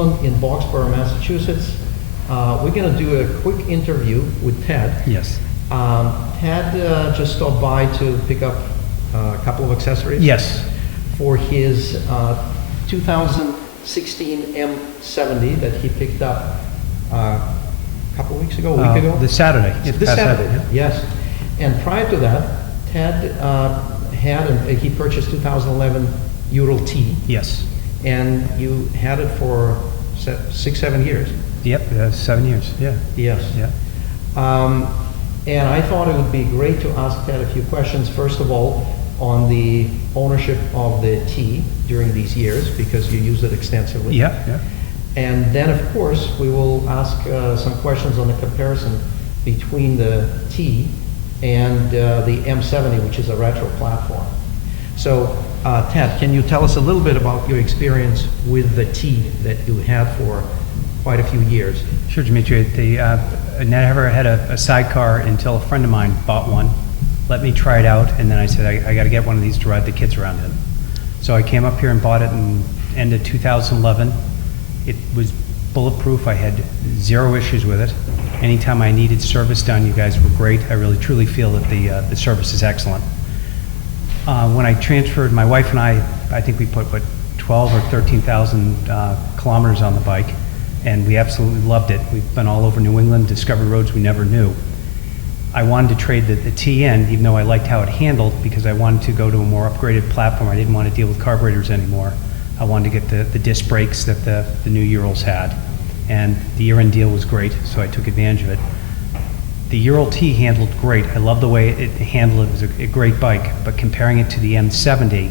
England in Boxborough, Massachusetts. We're going to do a quick interview with Ted. Yes. Ted just stopped by to pick up a couple of accessories. Yes. For his 2016 M70 that he picked up a couple of weeks ago, a week ago? This Saturday. This Saturday, yes. And prior to that, Ted he purchased 2011 Ural T. Yes. And you had it for 6-7 years. Yep, 7 years, yeah. Yes. Yeah. And I thought it would be great to ask Ted a few questions. First of all, on the ownership of the T during these years, because you used it extensively. Yeah, yeah. And then, of course, we will ask some questions on the comparison between the T and the M70, which is a retro platform. So, Ted, can you tell us a little bit about your experience with the T that you had for quite a few years? Sure, Dimitri. I never had a sidecar until a friend of mine bought one, let me try it out, and then I said, I got to get one of these to ride the kids around in. So I came up here and bought it in end of 2011. It was bulletproof. I had 0 issues with it. Anytime I needed service done, you guys were great. I really truly feel that the service is excellent. When I transferred, my wife and I think we put, 12 or 13,000 kilometers on the bike, and we absolutely loved it. We've been all over New England, discovered roads we never knew. I wanted to trade the T in, even though I liked how it handled, because I wanted to go to a more upgraded platform. I didn't want to deal with carburetors anymore. I wanted to get the disc brakes that the new Urals had. And the year-end deal was great, so I took advantage of it. The Ural T handled great. I love the way it handled. It was a great bike, but comparing it to the M70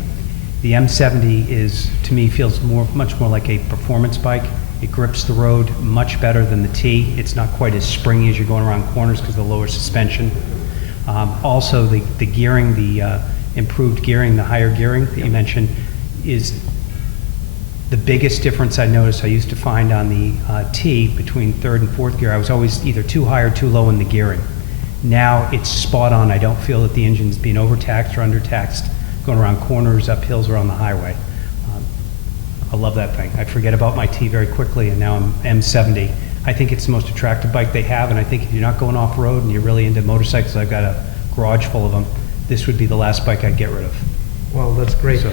is, to me, feels much more like a performance bike. It grips the road much better than the T. It's not quite as springy as you're going around corners because of the lower suspension. Also, the gearing, the improved gearing, the higher gearing that you mentioned, is the biggest difference I noticed. I used to find on the T between 3rd and 4th gear, I was always either too high or too low in the gearing. Now it's spot on. I don't feel that the engine's being overtaxed or undertaxed going around corners, up hills, or on the highway. I love that thing. I forget about my T very quickly, and now I'm M70. I think it's the most attractive bike they have, and I think if you're not going off-road and you're really into motorcycles, I've got a garage full of them, this would be the last bike I'd get rid of. Well, that's great. So,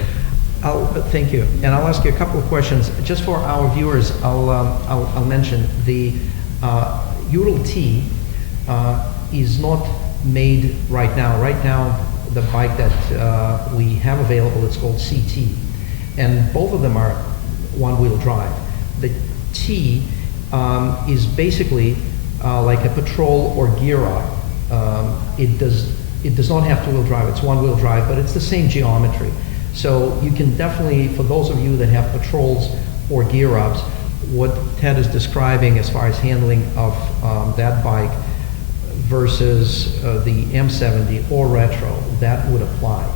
thank you. And I'll ask you a couple of questions. Just for our viewers, I'll mention the Ural T is not made right now. Right now, the bike that we have available, it's called CT. And both of them are one-wheel drive. The T is basically like a patrol or gear up. It does not have two-wheel drive. It's one-wheel drive, but it's the same geometry. So you can definitely, for those of you that have patrols or gear ups, what Ted is describing as far as handling of that bike versus the M70 or retro, that would apply.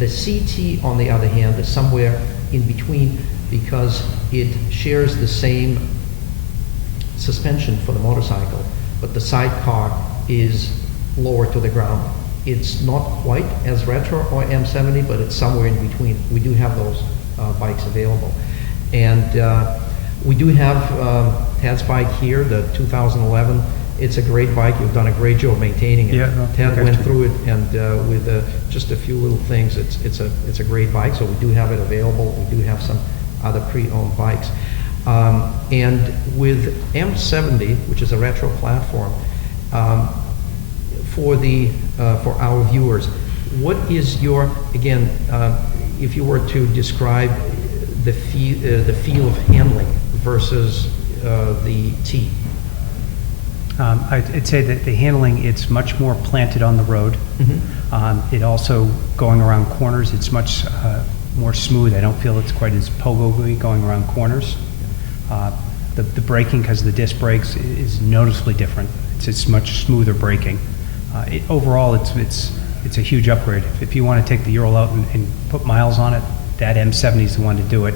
The CT, on the other hand, is somewhere in between because it shares the same suspension for the motorcycle, but the sidecar is lower to the ground. It's not quite as retro or M70, but it's somewhere in between. We do have those bikes available. And we do have Ted's bike here, the 2011. It's a great bike. You've done a great job maintaining it. Yeah, no, Ted went through it, and with just a few little things, it's a great bike. So we do have it available. We do have some other pre-owned bikes. And with M70, which is a retro platform, for our viewers, what is your, again, if you were to describe the feel of handling versus the T? I'd say that the handling, it's much more planted on the road. Mm-hmm. It also, going around corners, it's much more smooth. I don't feel it's quite as pogo-y going around corners. The braking, because of the disc brakes, is noticeably different. It's much smoother braking. Overall, it's a huge upgrade. If you want to take the Ural out and put miles on it, that M70 is the one to do it.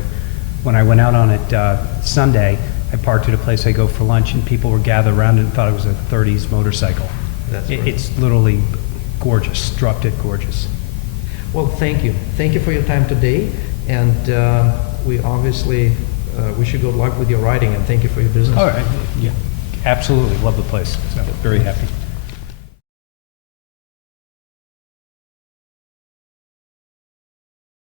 When I went out on it Sunday, I parked at a place I go for lunch, and people were gathered around it and thought it was a 30s motorcycle. It's literally gorgeous, drop dead gorgeous. Well, thank you. Thank you for your time today, and we obviously wish you good luck with your riding, and thank you for your business. All right, yeah, absolutely, love the place, so very happy.